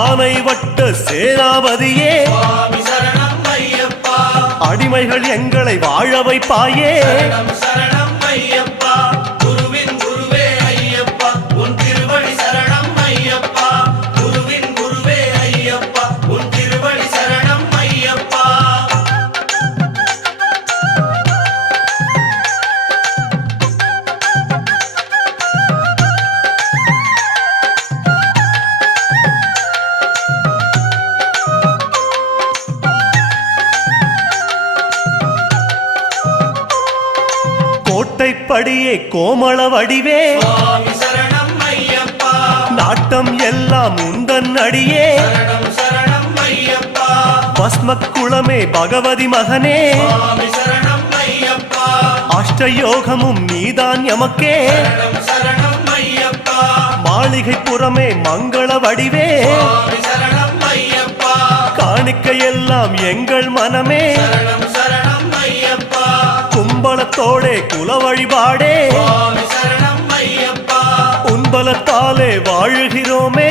ஆனை வட்ட சேனாபதியே சுவாமி சரணம் ஐயப்பா அடிமைகள் எங்களை வாழ வைப்பாயே சரணம் சரணம் ஐயப்பா குருவின் குருவே ஐயப்பா உன் திருவடி சரணம் ஐயப்பா குருவின் குருவே ஐயப்பா உன் திருவடி சரணம் ஐயப்பா கோட்டைப்படியே கோமள வடிவே சுவாமி சரணம் ஐயப்பா நாட்டம் எல்லாம் உந்தன் அடியே சரணம் சரணம் ஐயப்பா பஸ்மக்குளமே பகவதி மகனே சுவாமி சரணம் ஐயப்பா அஷ்டயோகமும் நீதான் எமக்கே சரணம் சரணம் ஐயப்பா மாளிகை புறமே மங்கள வடிவே சுவாமி சரணம் ஐயப்பா காணிக்கையெல்லாம் எங்கள் மனமே சரணம் சரணம் ஐயப்பா கும்பலத்தோடே குல வழிபாடே சுவாமி சரணம் ஐயப்பா உன்பலத்தாலே வாழுகிறோமே